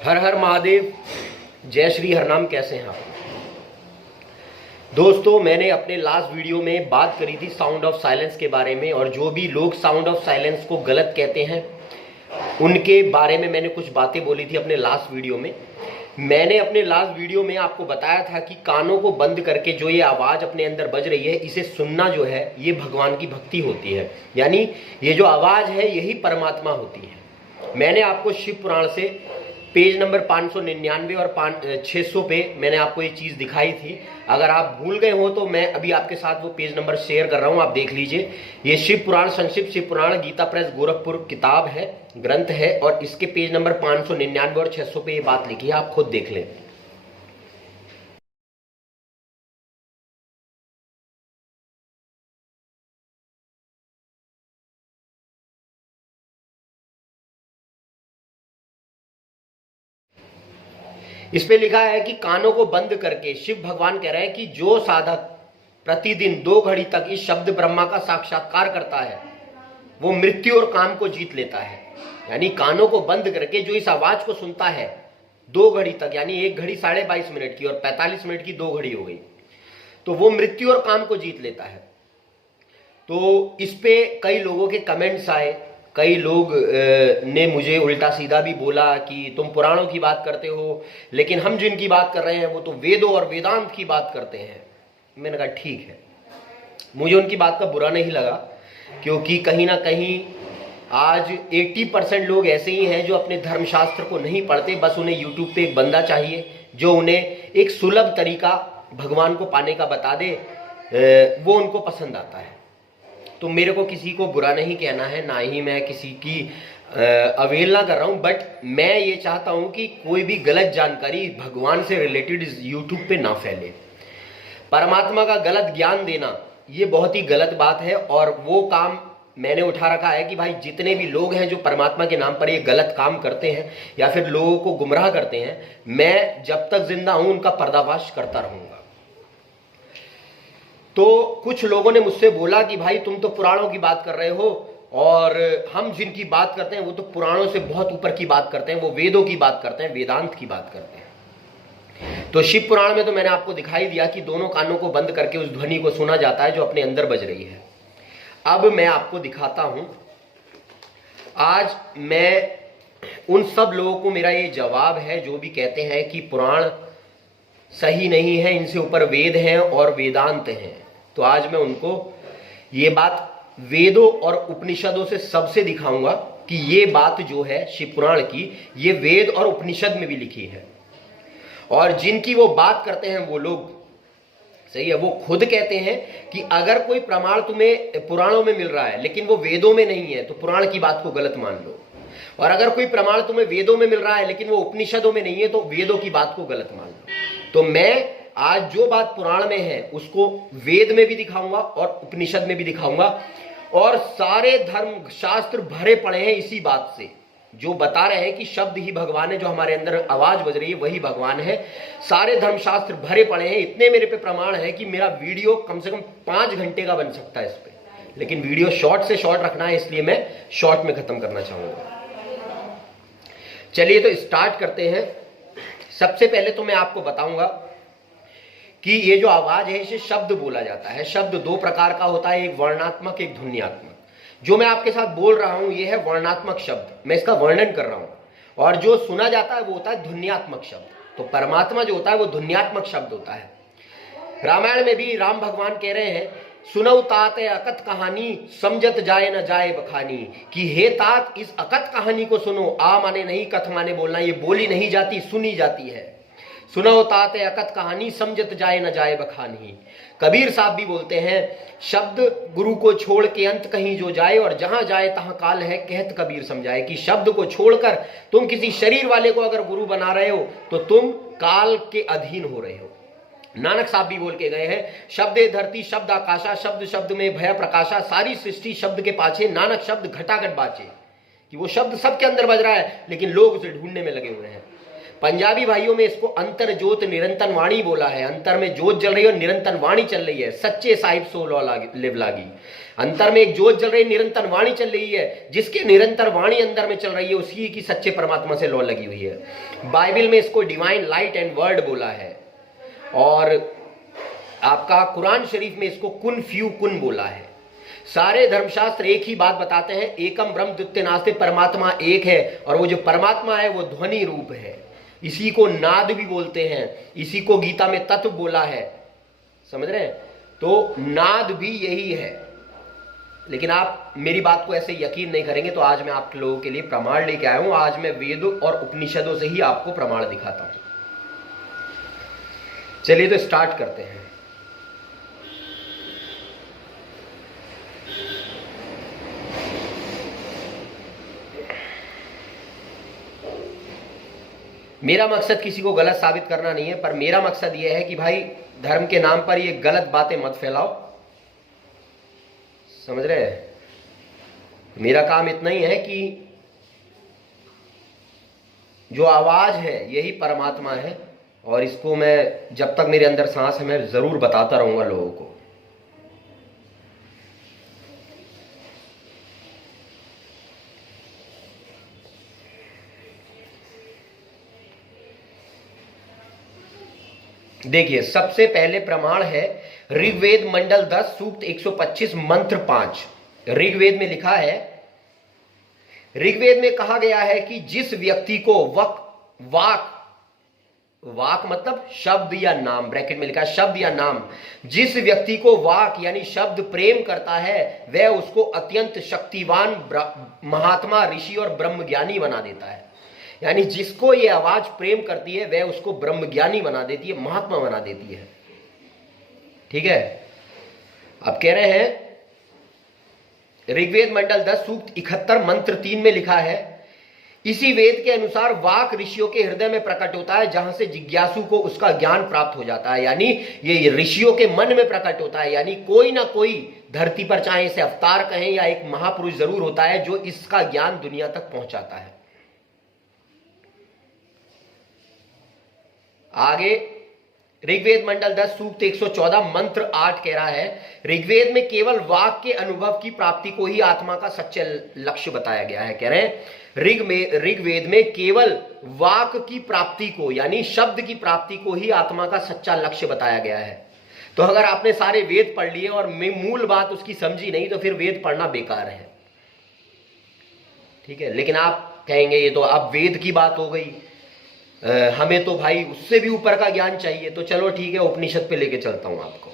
हर हर महादेव। जय श्री हरनाम। कैसे हैं आप दोस्तों? मैंने अपने लास्ट वीडियो में बात करी थी साउंड ऑफ साइलेंस के बारे में, और जो भी लोग साउंड ऑफ साइलेंस को गलत कहते हैं उनके बारे में मैंने कुछ बातें बोली थी अपने लास्ट वीडियो में। मैंने अपने लास्ट वीडियो में आपको बताया था कि कानों को बंद करके जो ये आवाज़ अपने अंदर बज रही है, इसे सुनना जो है ये भगवान की भक्ति होती है। यानी ये जो आवाज़ है यही परमात्मा होती है। मैंने आपको शिव पुराण से पेज नंबर 599 और 600 पे मैंने आपको ये चीज़ दिखाई थी। अगर आप भूल गए हो तो मैं अभी आपके साथ वो पेज नंबर शेयर कर रहा हूँ, आप देख लीजिए। ये शिव पुराण, संक्षिप्त शिव पुराण, गीता प्रेस गोरखपुर किताब है, ग्रंथ है, और इसके पेज नंबर 599 और 600 पे ये बात लिखी है, आप खुद देख लें। इस पे लिखा है कि कानों को बंद करके शिव भगवान कह रहे हैं कि जो साधक प्रतिदिन 2 घड़ी तक इस शब्द ब्रह्मा का साक्षात्कार करता है वो मृत्यु और काम को जीत लेता है। यानी कानों को बंद करके जो इस आवाज को सुनता है 2 घड़ी तक, यानी 1 घड़ी 22.5 मिनट की और 45 मिनट की 2 घड़ी हो गई, तो वो मृत्यु और काम को जीत लेता है। तो इस पे कई लोगों के कमेंट्स आए, कई लोग ने मुझे उल्टा सीधा भी बोला कि तुम पुराणों की बात करते हो, लेकिन हम जिनकी बात कर रहे हैं वो तो वेदों और वेदांत की बात करते हैं। मैंने कहा ठीक है, मुझे उनकी बात का बुरा नहीं लगा, क्योंकि कहीं ना कहीं आज 80% लोग ऐसे ही हैं जो अपने धर्मशास्त्र को नहीं पढ़ते, बस उन्हें यूट्यूब पे एक बंदा चाहिए जो उन्हें एक सुलभ तरीका भगवान को पाने का बता दे, वो उनको पसंद आता है। तो मेरे को किसी को बुरा नहीं कहना है, ना ही मैं किसी की अवहेलना कर रहा हूं, बट मैं ये चाहता हूं कि कोई भी गलत जानकारी भगवान से रिलेटेड यूट्यूब पे ना फैले। परमात्मा का गलत ज्ञान देना ये बहुत ही गलत बात है, और वो काम मैंने उठा रखा है कि भाई जितने भी लोग हैं जो परमात्मा के नाम पर ये गलत काम करते हैं या फिर लोगों को गुमराह करते हैं, मैं जब तक जिंदा हूं उनका पर्दाफाश करता रहूंगा। तो कुछ लोगों ने मुझसे बोला कि भाई तुम तो पुराणों की बात कर रहे हो, और हम जिनकी बात करते हैं वो तो पुराणों से बहुत ऊपर की बात करते हैं, वो वेदों की बात करते हैं, वेदांत की बात करते हैं। तो शिव पुराण में तो मैंने आपको दिखाई दिया कि दोनों कानों को बंद करके उस ध्वनि को सुना जाता है जो अपने अंदर बज रही है। अब मैं आपको दिखाता हूं। आज मैं उन सब लोगों को मेरा ये जवाब है जो भी कहते हैं कि पुराण सही नहीं है, इनसे ऊपर वेद हैं और वेदांत हैं। तो आज मैं उनको ये बात वेदों और उपनिषदों से सबसे दिखाऊंगा कि ये बात जो है शिव पुराण की, ये वेद और उपनिषद में भी लिखी है। और जिनकी वो बात करते हैं वो लोग, सही है, वो खुद कहते हैं कि अगर कोई प्रमाण तुम्हें पुराणों में मिल रहा है लेकिन वो वेदों में नहीं है तो पुराण की बात को गलत मान लो, और अगर कोई प्रमाण तुम्हें वेदों में मिल रहा है लेकिन वो उपनिषदों में नहीं है तो वेदों की बात को गलत मान लो। तो मैं आज जो बात पुराण में है उसको वेद में भी दिखाऊंगा और उपनिषद में भी दिखाऊंगा, और सारे धर्म शास्त्र भरे पड़े हैं इसी बात से, जो बता रहे हैं कि शब्द ही भगवान है, जो हमारे अंदर आवाज बज रही है वही भगवान है। सारे धर्मशास्त्र भरे पड़े हैं, इतने मेरे पे प्रमाण है कि मेरा वीडियो कम से कम 5 घंटे का बन सकता है इस पे, लेकिन वीडियो शॉर्ट से शॉर्ट रखना है, इसलिए मैं शॉर्ट में खत्म करना चाहूंगा। चलिए तो स्टार्ट करते हैं। सबसे पहले तो मैं आपको बताऊंगा कि ये जो आवाज है इसे शब्द बोला जाता है। शब्द 2 प्रकार का होता है, एक वर्णात्मक, एक ध्वन्यात्मक। जो मैं आपके साथ बोल रहा हूं ये है वर्णात्मक शब्द, मैं इसका वर्णन कर रहा हूं, और जो सुना जाता है वो होता है ध्वन्यात्मक शब्द। तो परमात्मा जो होता है वो ध्वन्यात्मक शब्द होता है। रामायण में भी राम भगवान कह रहे हैं, सुनऊ तात अकथ कहानी, समझत जाए न जाए बखानी, कि हे तात इस अकथ कहानी को सुनो। आ माने नहीं, कथ माने बोलना, ये बोली नहीं जाती, सुनी जाती है। सुनो तात अकथ कहानी, समझत जाए न जाए बखानी। कबीर साहब भी बोलते हैं, शब्द गुरु को छोड़ के अंत कहीं जो जाए, और जहां जाए तहां काल है, कहत कबीर समझाए। कि शब्द को छोड़कर तुम किसी शरीर वाले को अगर गुरु बना रहे हो तो तुम काल के अधीन हो रहे हो। नानक साहब भी बोल के गए हैं, शब्दे धरती शब्द आकाशा, शब्द शब्द में भय प्रकाशा, सारी सृष्टि शब्द के पाछे, नानक शब्द घटाघट बाचे। कि वो शब्द सबके अंदर बज रहा है लेकिन लोग उसे ढूंढने में लगे हुए हैं। पंजाबी भाइयों में इसको अंतर ज्योत निरंतर वाणी बोला है। अंतर में ज्योत जल रही है और निरंतर वाणी चल रही है। सच्चे साहिब सो लिव लागी। अंतर में एक ज्योत जल रही है, निरंतर वाणी चल रही है। जिसके निरंतर वाणी अंदर में चल रही है उसी की सच्चे परमात्मा से लौ लगी हुई है। बाइबल में इसको डिवाइन लाइट एंड वर्ड बोला है और आपका कुरान शरीफ में इसको कुन फ्यू कुन बोला है। सारे धर्मशास्त्र एक ही बात बताते हैं, एकम ब्रह्म द्वितीय नास्ति, परमात्मा एक है और वो जो परमात्मा है वो ध्वनि रूप है। इसी को नाद भी बोलते हैं, इसी को गीता में तत्व बोला है, समझ रहे हैं। तो नाद भी यही है। लेकिन आप मेरी बात को ऐसे यकीन नहीं करेंगे, तो आज मैं आप लोगों के लिए प्रमाण लेके आया हूं। आज मैं वेदों और उपनिषदों से ही आपको प्रमाण दिखाता हूं। चलिए तो स्टार्ट करते हैं। मेरा मकसद किसी को गलत साबित करना नहीं है, पर मेरा मकसद यह है कि भाई धर्म के नाम पर ये गलत बातें मत फैलाओ, समझ रहे हैं। मेरा काम इतना ही है कि जो आवाज है यही परमात्मा है और इसको मैं जब तक मेरे अंदर सांस है मैं जरूर बताता रहूंगा लोगों को। देखिए, सबसे पहले प्रमाण है ऋग्वेद मंडल 10 सूक्त 125 मंत्र 5। ऋग्वेद में लिखा है, ऋग्वेद में कहा गया है कि जिस व्यक्ति को वाक मतलब शब्द या नाम, ब्रैकेट में लिखा है शब्द या नाम, जिस व्यक्ति को वाक यानी शब्द प्रेम करता है वह उसको अत्यंत शक्तिवान महात्मा, ऋषि और ब्रह्मज्ञानी बना देता है। यानी जिसको ये आवाज प्रेम करती है वह उसको ब्रह्मज्ञानी बना देती है, महात्मा बना देती है। ठीक है। अब कह रहे हैं ऋग्वेद मंडल 10 सूक्त 71 मंत्र 3 में लिखा है, इसी वेद के अनुसार वाक ऋषियों के हृदय में प्रकट होता है जहां से जिज्ञासु को उसका ज्ञान प्राप्त हो जाता है। यानी ये ऋषियों के मन में प्रकट होता है। यानी कोई ना कोई धरती पर, चाहे इसे अवतार कहें या एक महापुरुष जरूर होता है जो इसका ज्ञान दुनिया तक पहुंचाता है। आगे ऋग्वेद मंडल 10 सूक्त 114 मंत्र 8 कह रहा है, ऋग्वेद में केवल वाक के अनुभव की प्राप्ति को ही आत्मा का सच्चा लक्ष्य बताया गया है। कह रहे हैं ऋग्वेद में केवल वाक की प्राप्ति को यानी शब्द की प्राप्ति को ही आत्मा का सच्चा लक्ष्य बताया गया है। तो अगर आपने सारे वेद पढ़ लिए और मूल बात उसकी समझी नहीं तो फिर वेद पढ़ना बेकार है। ठीक है। लेकिन आप कहेंगे ये तो अब वेद की बात हो गई, हमें तो भाई उससे भी ऊपर का ज्ञान चाहिए। तो चलो ठीक है, उपनिषद पे लेके चलता हूं आपको।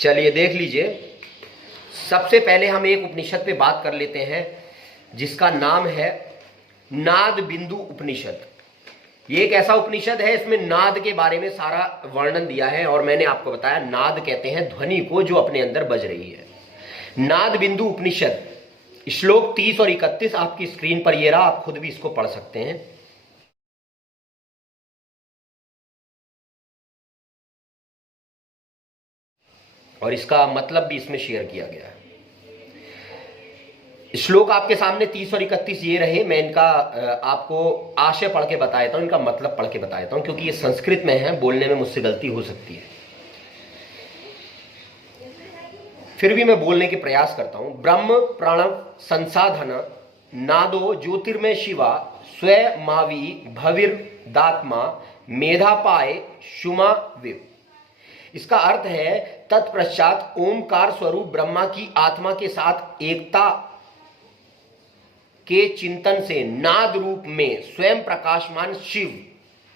चलिए देख लीजिए, सबसे पहले हम एक उपनिषद पे बात कर लेते हैं जिसका नाम है नाद बिंदु उपनिषद। ये एक ऐसा उपनिषद है, इसमें नाद के बारे में सारा वर्णन दिया है और मैंने आपको बताया नाद कहते हैं ध्वनि को जो अपने अंदर बज रही है। नाद बिंदु उपनिषद श्लोक 30 और 31 आपकी स्क्रीन पर ये रहा, आप खुद भी इसको पढ़ सकते हैं। और इसका मतलब भी इसमें शेयर किया गया है। श्लोक आपके सामने 30 और 31 ये रहे। मैं इनका आपको आशय पढ़ के बता देता हूं, इनका मतलब पढ़ के बता देता हूं, क्योंकि ये संस्कृत में है, बोलने में मुझसे गलती हो सकती है, फिर भी मैं बोलने के प्रयास करता हूं। ब्रह्म प्रणव संसाधन नादो ज्योतिर्मय शिवा स्वयमावी भविर दात्मा मेधापाय शुमा विव। इसका अर्थ है तत्पश्चात ओमकार स्वरूप ब्रह्मा की आत्मा के साथ एकता के चिंतन से नाद रूप में स्वयं प्रकाशमान शिव,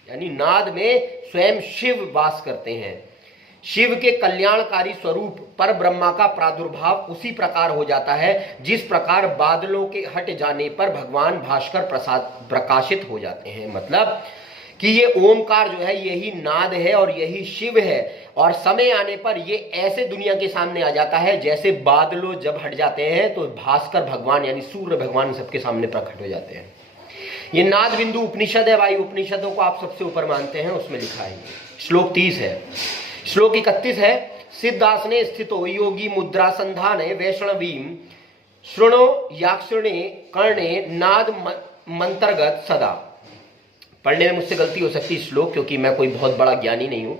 यानी नाद में स्वयं शिव वास करते हैं। शिव के कल्याणकारी स्वरूप पर ब्रह्मा का प्रादुर्भाव उसी प्रकार हो जाता है जिस प्रकार बादलों के हट जाने पर भगवान भास्कर प्रकाशित हो जाते हैं। मतलब कि ये ओमकार जो है यही नाद है और यही शिव है, और समय आने पर ये ऐसे दुनिया के सामने आ जाता है जैसे बादलों जब हट जाते हैं तो भास्कर भगवान यानी सूर्य भगवान सबके सामने प्रकट हो जाते हैं। ये नाद बिंदु उपनिषद है भाई। उपनिषदों को आप सबसे ऊपर मानते हैं, उसमें लिखा है। श्लोक 30 है। श्लोक 31 है, सिद्धासने स्थितो योगी मुद्रा संधाने वैष्णवीम श्रृणो याक्षिणे कर्णे नाद मंत्रगत सदा। पढ़ने में मुझसे गलती हो सकती है श्लोक, क्योंकि मैं कोई बहुत बड़ा ज्ञानी नहीं हूं।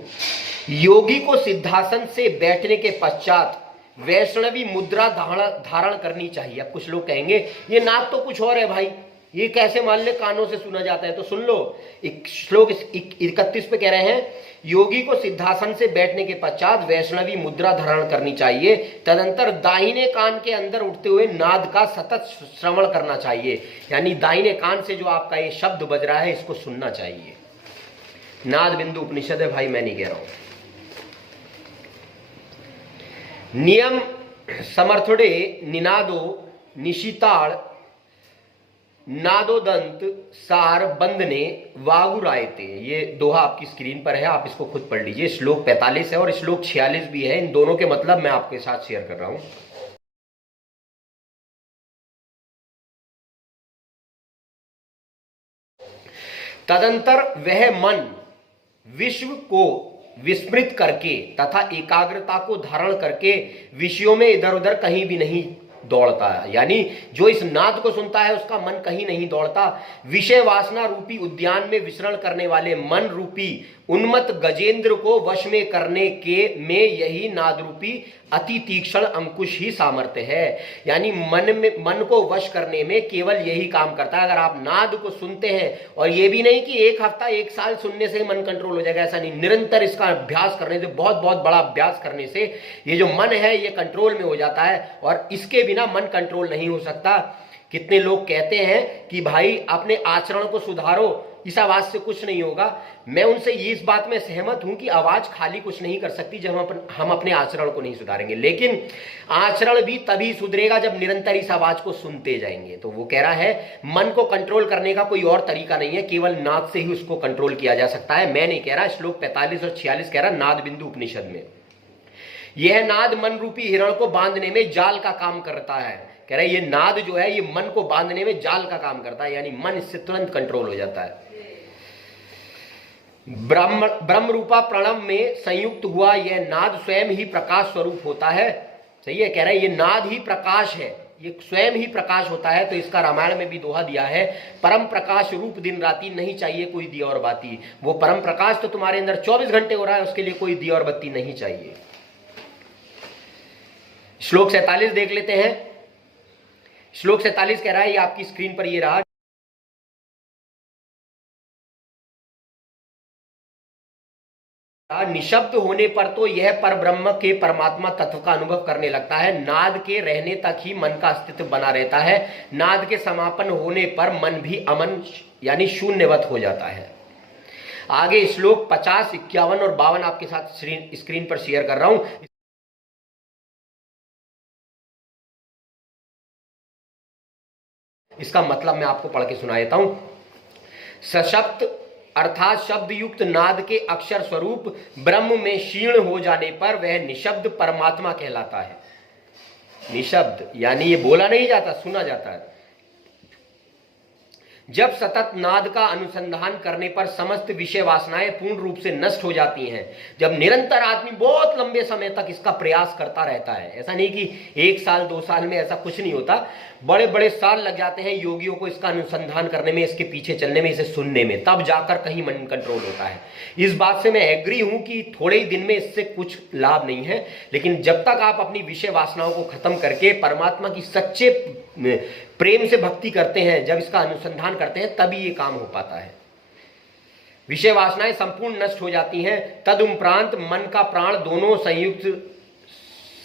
योगी को सिद्धासन से बैठने के पश्चात वैष्णवी मुद्रा धारण करनी चाहिए। अब कुछ लोग कहेंगे ये नाद तो कुछ और है भाई, ये कैसे मान ले कानों से सुना जाता है। तो सुन लो, एक श्लोक 31 पे कह रहे हैं, योगी को सिद्धासन से बैठने के पश्चात वैष्णवी मुद्रा धारण करनी चाहिए, तदंतर दाहिने कान के अंदर उठते हुए नाद का सतत श्रवण करना चाहिए। यानी दाहिने कान से जो आपका ये शब्द बज रहा है इसको सुनना चाहिए। नाद बिंदु उपनिषद है भाई, मैं नहीं कह रहा हूं। नियम समर्थोड़े निनादो निशिताड़ नादोदंत सार बंदने वागुरायते। ये दोहा आपकी स्क्रीन पर है, आप इसको खुद पढ़ लीजिए। श्लोक 45 है और श्लोक 46 भी है। इन दोनों के मतलब मैं आपके साथ शेयर कर रहा हूं। तदंतर वह मन विश्व को विस्मृत करके तथा एकाग्रता को धारण करके विषयों में इधर उधर कहीं भी नहीं दौड़ता है। यानी जो इस नाद को सुनता है उसका मन कहीं नहीं दौड़ता। विषय वासना रूपी उद्यान में विचरण करने वाले मन रूपी उन्मत्त गजेंद्र को वश में करने के में यही नाद रूपी अति तीक्ष्ण अंकुश ही सामर्थ्य है। यानी मन को वश करने में केवल यही काम करता है। अगर आप नाद को सुनते हैं, और ये भी नहीं कि एक हफ्ता एक साल सुनने से मन कंट्रोल हो जाएगा, ऐसा नहीं। निरंतर इसका अभ्यास करने से, बहुत बहुत बड़ा अभ्यास करने से ये जो मन है ये कंट्रोल में हो जाता है, और इसके बिना मन कंट्रोल नहीं हो सकता। कितने लोग कहते हैं कि भाई अपने आचरण को सुधारो, इस आवाज से कुछ नहीं होगा। मैं उनसे इस बात में सहमत हूं कि आवाज खाली कुछ नहीं कर सकती जब हम अपने आचरण को नहीं सुधारेंगे, लेकिन आचरण भी तभी सुधरेगा जब निरंतर इस आवाज को सुनते जाएंगे। तो वो कह रहा है मन को कंट्रोल करने का कोई और तरीका नहीं है, केवल नाद से ही उसको कंट्रोल किया जा सकता है। मैं नहीं कह रहा, श्लोक 45 और 46 कह रहा नाद बिंदु उपनिषद में। यह नाद मन रूपी हिरण को बांधने में जाल का काम करता है। कह रहे ये नाद जो है ये मन को बांधने में जाल का काम करता है, यानी मन इससे तुरंत कंट्रोल हो जाता है। ब्रह्म रूपा प्रणव में संयुक्त हुआ यह नाद स्वयं ही प्रकाश स्वरूप होता है। सही है, कह रहा है ये नाद ही प्रकाश है, ये स्वयं ही प्रकाश होता है। तो इसका रामायण में भी दोहा दिया है, परम प्रकाश रूप दिन राती नहीं चाहिए कोई दिया और बाती। वो परम प्रकाश तो तुम्हारे अंदर 24 घंटे हो रहा है, उसके लिए कोई दिया और बत्ती नहीं चाहिए। श्लोक 47 देख लेते हैं। श्लोक 47 कह रहा है, ये आपकी स्क्रीन पर ये रहा, निशब्द होने पर तो यह परब्रह्म के परमात्मा तत्व का अनुभव करने लगता है। नाद के रहने तक ही मन का अस्तित्व बना रहता है। नाद के समापन होने पर मन भी अमन यानी शून्यवत हो जाता है। आगे श्लोक 50, 51 और 52 आपके साथ स्क्रीन पर शेयर कर रहा हूं। इसका मतलब मैं आपको पढ़ के सुना देता हूं। सशब्द अर्थात शब्द युक्त नाद के अक्षर स्वरूप ब्रह्म में क्षीण हो जाने पर वह निशब्द परमात्मा कहलाता है। निशब्द यानी ये बोला नहीं जाता, सुना जाता है। जब सतत नाद का अनुसंधान करने पर समस्त विषय वासनाएं पूर्ण रूप से नष्ट हो जाती हैं, जब निरंतर आदमी बहुत लंबे समय तक इसका प्रयास करता रहता है, ऐसा नहीं कि 1 साल 2 साल में, ऐसा कुछ नहीं होता, बड़े बड़े साल लग जाते हैं योगियों को इसका अनुसंधान करने में, इसके पीछे चलने में, इसे सुनने में, तब जाकर कहीं मन कंट्रोल होता है। इस बात से मैं एग्री हूं कि थोड़े ही दिन में इससे कुछ लाभ नहीं है, लेकिन जब तक आप अपनी विषय वासनाओं को खत्म करके परमात्मा की सच्चे प्रेम से भक्ति करते हैं, जब इसका अनुसंधान करते हैं, तभी ये काम हो पाता है। विषय वासनाएं संपूर्ण नष्ट हो जाती हैं, तदुपरांत मन का प्राण दोनों संयुक्त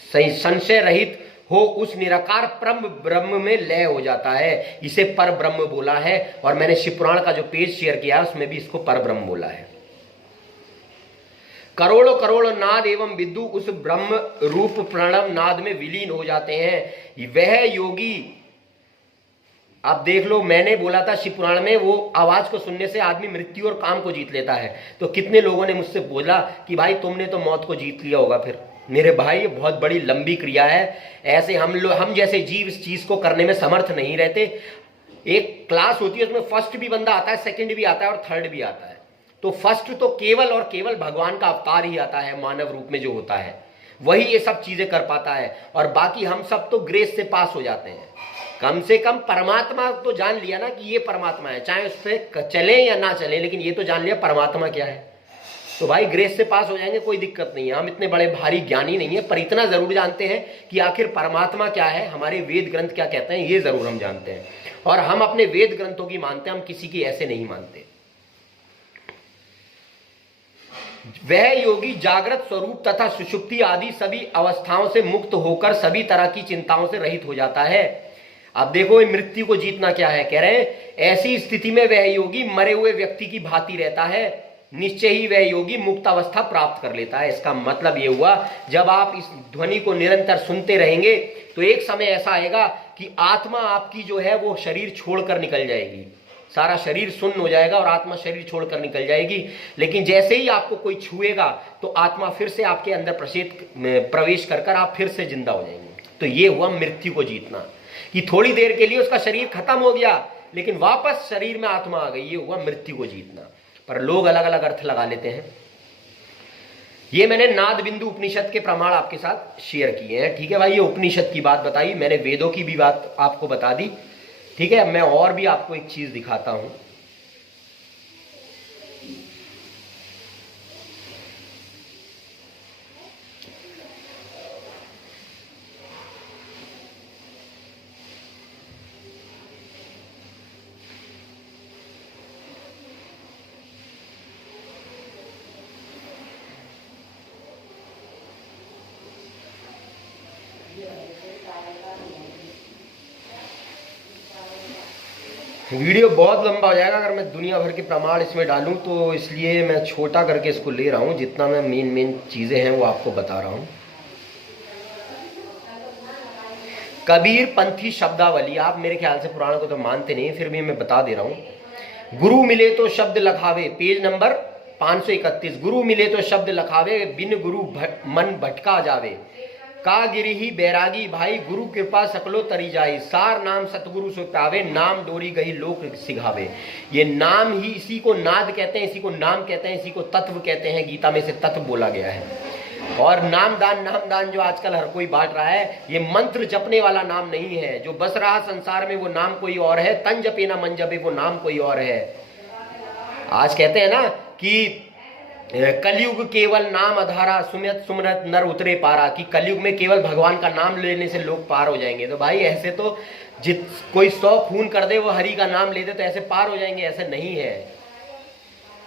संशय रहित हो उस निराकार परम ब्रह्म में लय हो जाता है। इसे पर ब्रह्म बोला है, और मैंने शिव पुराण का जो पेज शेयर किया उसमें भी इसको पर ब्रह्म बोला है। करोड़ों करोड़ नाद एवं विद्यु उस ब्रह्म रूप प्रणव नाद में विलीन हो जाते हैं। वह योगी, आप देख लो, मैंने बोला था शिव पुराण में वो आवाज को सुनने से आदमी मृत्यु और काम को जीत लेता है। तो कितने लोगों ने मुझसे बोला कि भाई तुमने तो मौत को जीत लिया होगा। फिर मेरे भाई ये बहुत बड़ी लंबी क्रिया है, ऐसे हम जैसे जीव इस चीज को करने में समर्थ नहीं रहते। एक क्लास होती है उसमें फर्स्ट भी बंदा आता है, सेकंड भी आता है और थर्ड भी आता है। तो फर्स्ट तो केवल और केवल भगवान का अवतार ही आता है मानव रूप में जो होता है, वही ये सब चीजें कर पाता है, और बाकी हम सब तो ग्रेस से पास हो जाते हैं। कम से कम परमात्मा तो जान लिया ना कि ये परमात्मा है, चाहे उस पर चले या ना चले, लेकिन ये तो जान लिया परमात्मा क्या है, तो भाई ग्रेस से पास हो जाएंगे, कोई दिक्कत नहीं है। हम इतने बड़े भारी ज्ञानी नहीं है, पर इतना जरूर जानते हैं कि आखिर परमात्मा क्या है, हमारे वेद ग्रंथ क्या कहते हैं, ये जरूर हम जानते हैं। और हम अपने वेद ग्रंथों की मानते हैं, हम किसी की ऐसे नहीं मानते। वह योगी जागृत स्वरूप तथा सुषुप्ति आदि सभी अवस्थाओं से मुक्त होकर सभी तरह की चिंताओं से रहित हो जाता है। अब देखो मृत्यु को जीतना क्या है, कह रहे हैं ऐसी स्थिति में वह योगी मरे हुए व्यक्ति की भांति रहता है, निश्चय ही वह योगी मुक्त अवस्था प्राप्त कर लेता है। इसका मतलब यह हुआ, जब आप इस ध्वनि को निरंतर सुनते रहेंगे तो एक समय ऐसा आएगा कि आत्मा आपकी जो है वो शरीर छोड़कर निकल जाएगी, सारा शरीर शून्य हो जाएगा और आत्मा शरीर छोड़कर निकल जाएगी। लेकिन जैसे ही आपको कोई छुएगा तो आत्मा फिर से आपके अंदर प्रवेश कर आप फिर से जिंदा हो जाएंगे। तो ये हुआ मृत्यु को जीतना, कि थोड़ी देर के लिए उसका शरीर खत्म हो गया लेकिन वापस शरीर में आत्मा आ गई, ये हुआ मृत्यु को जीतना। पर लोग अलग अलग अर्थ लगा लेते हैं। ये मैंने नाद बिंदु उपनिषद के प्रमाण आपके साथ शेयर किए हैं, ठीक है भाई। ये उपनिषद की बात बताई, मैंने वेदों की भी बात आपको बता दी, ठीक है। अब मैं और भी आपको एक चीज दिखाता हूं। वीडियो बहुत लंबा हो जाएगा अगर मैं दुनिया भर के प्रमाण इसमें डालूं, तो इसलिए मैं छोटा करके इसको ले रहा हूं, जितना मैं मेन चीजें हैं वो आपको बता रहा हूं। कबीर पंथी शब्दावली, आप मेरे ख्याल से पुराण को तो मानते नहीं, फिर भी मैं बता दे रहा हूं। गुरु मिले तो शब्द लखावे, पेज नंबर 531। गुरु मिले तो शब्द लखावे, बिन गुरु मन भटका जावे। का गिरिही बैरागी भाई, गुरु कृपा सकलो तरी जाई। सार नाम सतगुरु सो पावे, नाम डोरी गई लोक सिघावे। ये नाम ही, इसी को नाद कहते हैं, इसी को नाम कहते हैं, इसी को तत्व कहते हैं। गीता में से तत्व बोला गया है। और नाम दान जो आजकल हर कोई बांट रहा है, ये मंत्र जपने वाला नाम नहीं है। जो बस रहा संसार में वो नाम कोई और है, तन जपे ना मन जपे वो नाम कोई और है। आज कहते हैं ना कि कलयुग केवल नाम अधारा, सुमित सुमरत नर उतरे पारा, कि कलयुग में केवल भगवान का नाम लेने से लोग पार हो जाएंगे। तो भाई ऐसे तो कोई 100 खून कर दे वो हरि का नाम ले दे तो ऐसे पार हो जाएंगे, ऐसे नहीं है।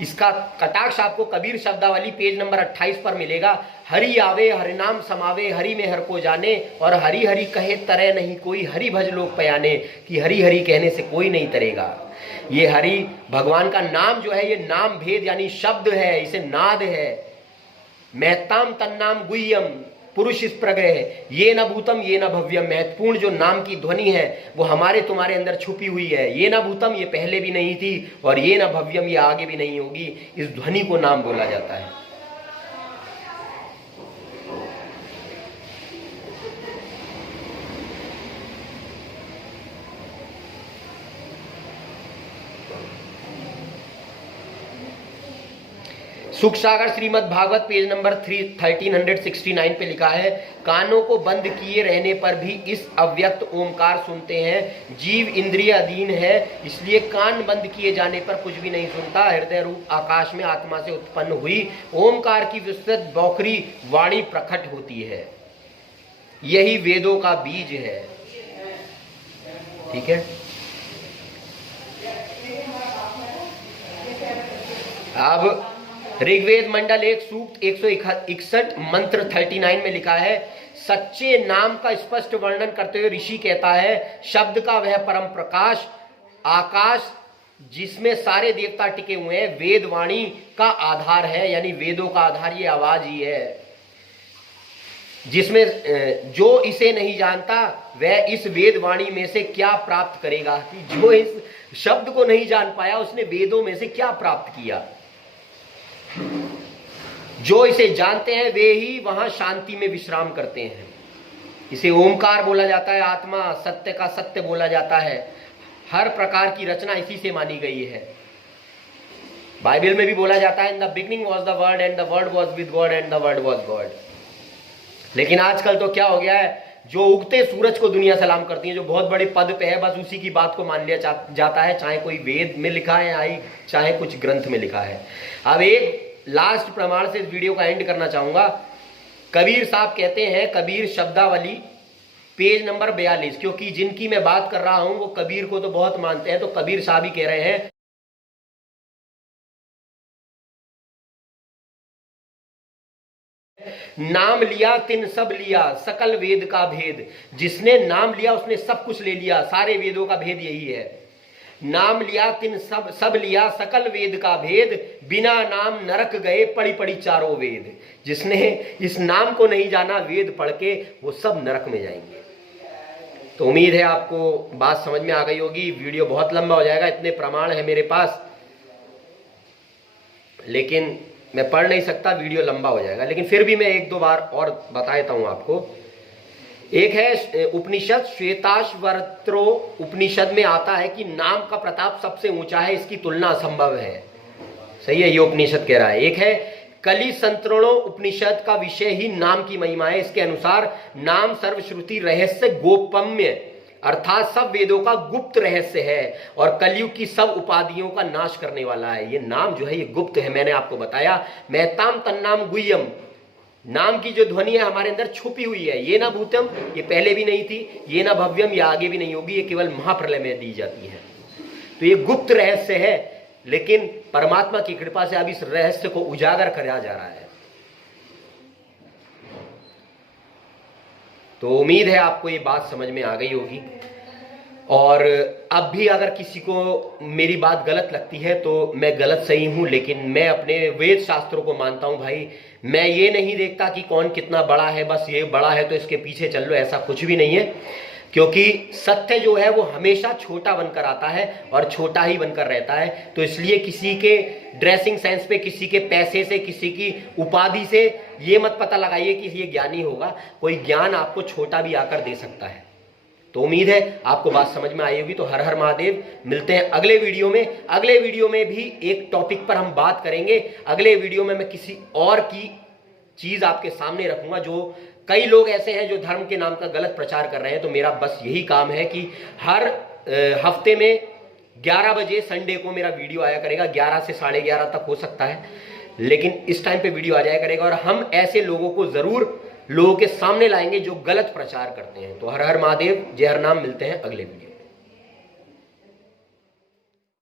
इसका कटाक्ष आपको कबीर शब्दावली पेज नंबर 28 पर मिलेगा। हरि आवे हरि नाम समावे, हरि में हर को जाने, और हरि हरि कहे तरह नहीं कोई, हरि भज लोग पयाने, कि हरि हरि कहने से कोई नहीं तरेगा। ये हरि भगवान का नाम जो है, ये नाम भेद यानी शब्द है, इसे नाद है। महताम तन्नाम गुह्यम पुरुष इस प्रग्रह, ये न भूतम ये न भव्यम। महत्वपूर्ण जो नाम की ध्वनि है वो हमारे तुम्हारे अंदर छुपी हुई है। ये न भूतम, ये पहले भी नहीं थी, और ये न भव्यम, ये आगे भी नहीं होगी। इस ध्वनि को नाम बोला जाता है। सुख सागर श्रीमद् भागवत पेज नंबर 1369 पे लिखा है, कानों को बंद किए रहने पर भी इस अव्यक्त ओमकार सुनते हैं। जीव इंद्रिय अधीन है, इसलिए कान बंद किए जाने पर कुछ भी नहीं सुनता। हृदय रूप आकाश में आत्मा से उत्पन्न हुई ओमकार की विस्तृत बौखरी वाणी प्रकट होती है। यही वेदों का बीज है, ठीक है। अब ऋग्वेद मंडल 1 सूक्त 161 मंत्र 39 में लिखा है, सच्चे नाम का स्पष्ट वर्णन करते हुए ऋषि कहता है, शब्द का वह परम प्रकाश आकाश जिसमें सारे देवता टिके हुए हैं, वेद वाणी का आधार है, यानी वेदों का आधार ये आवाज ही है। जिसमें जो इसे नहीं जानता वह इस वेद वाणी में से क्या प्राप्त करेगा, कि जो इस शब्द को नहीं जान पाया उसने वेदों में से क्या प्राप्त किया। जो इसे जानते हैं वे ही वहां शांति में विश्राम करते हैं। इसे ओमकार बोला जाता है, आत्मा सत्य का सत्य बोला जाता है। हर प्रकार की रचना इसी से मानी गई है। बाइबल में भी बोला जाता है, in the beginning was the word and the word was with God and the word was God. लेकिन आजकल तो क्या हो गया है, जो उगते सूरज को दुनिया सलाम करती है, जो बहुत बड़े पद पे है, बस उसी की बात को मान लिया जाता है, चाहे कोई वेद में लिखा है चाहे कुछ ग्रंथ में लिखा है। अब एक लास्ट प्रमाण से इस वीडियो का एंड करना चाहूंगा। कबीर साहब कहते हैं, कबीर शब्दावली पेज नंबर 42, क्योंकि जिनकी मैं बात कर रहा हूं वो कबीर को तो बहुत मानते हैं, तो कबीर साहब ही कह रहे हैं, नाम लिया तिन सब लिया सकल वेद का भेद। जिसने नाम लिया उसने सब कुछ ले लिया, सारे वेदों का भेद यही है। नाम लिया तिन सब लिया सकल वेद का भेद, बिना नाम नरक गए पढ़ी पढ़ी चारों वेद। जिसने इस नाम को नहीं जाना वेद पढ़ के, वो सब नरक में जाएंगे। तो उम्मीद है आपको बात समझ में आ गई होगी। वीडियो बहुत लंबा हो जाएगा, इतने प्रमाण है मेरे पास, लेकिन मैं पढ़ नहीं सकता, वीडियो लंबा हो जाएगा। लेकिन फिर भी मैं एक दो बार और बता देता हूं आपको। एक है उपनिषद श्वेताश्वत्रो उपनिषद में आता है कि नाम का प्रताप सबसे ऊंचा है, इसकी तुलना असंभव है। सही है, ये उपनिषद कह रहा है। एक है कलि संतरणो उपनिषद का विषय ही नाम की महिमा है। इसके अनुसार नाम सर्वश्रुति रहस्य गोपम्य अर्थात सब वेदों का गुप्त रहस्य है और कलयुग की सब उपाधियों का नाश करने वाला है। ये नाम जो है ये गुप्त है, मैंने आपको बताया। महताम तन्नाम गुह्यम, नाम की जो ध्वनि है हमारे अंदर छुपी हुई है। ये ना भूतम, ये पहले भी नहीं थी, ये ना भव्यम, ये आगे भी नहीं होगी, ये केवल महाप्रलय में दी जाती है। तो ये गुप्त रहस्य है, लेकिन परमात्मा की कृपा से अब इस रहस्य को उजागर करा जा रहा है। तो उम्मीद है आपको ये बात समझ में आ गई होगी। और अब भी अगर किसी को मेरी बात गलत लगती है तो मैं गलत सही हूं, लेकिन मैं अपने वेद शास्त्रों को मानता हूं भाई। मैं ये नहीं देखता कि कौन कितना बड़ा है, बस ये बड़ा है तो इसके पीछे चल लो, ऐसा कुछ भी नहीं है। क्योंकि सत्य जो है वो हमेशा छोटा बनकर आता है और छोटा ही बनकर रहता है। तो इसलिए किसी के ड्रेसिंग सेंस पे, किसी के पैसे से, किसी की उपाधि से ये मत पता लगाइए कि ये ज्ञानी होगा। कोई ज्ञान आपको छोटा भी आकर दे सकता है। तो उम्मीद है आपको बात समझ में आई होगी। तो हर हर महादेव, मिलते हैं अगले वीडियो में। अगले वीडियो में भी एक टॉपिक पर हम बात करेंगे। अगले वीडियो में मैं किसी और की चीज आपके सामने रखूंगा। जो कई लोग ऐसे हैं जो धर्म के नाम का गलत प्रचार कर रहे हैं, तो मेरा बस यही काम है कि हर हफ्ते में 11 बजे संडे को मेरा वीडियो आया करेगा। 11 से 11:30 तक हो सकता है, लेकिन इस टाइम पे वीडियो आ जाया करेगा। और हम ऐसे लोगों को जरूर लोगों के सामने लाएंगे जो गलत प्रचार करते हैं। तो हर हर महादेव, जय हर नाम। मिलते हैं अगले वीडियो।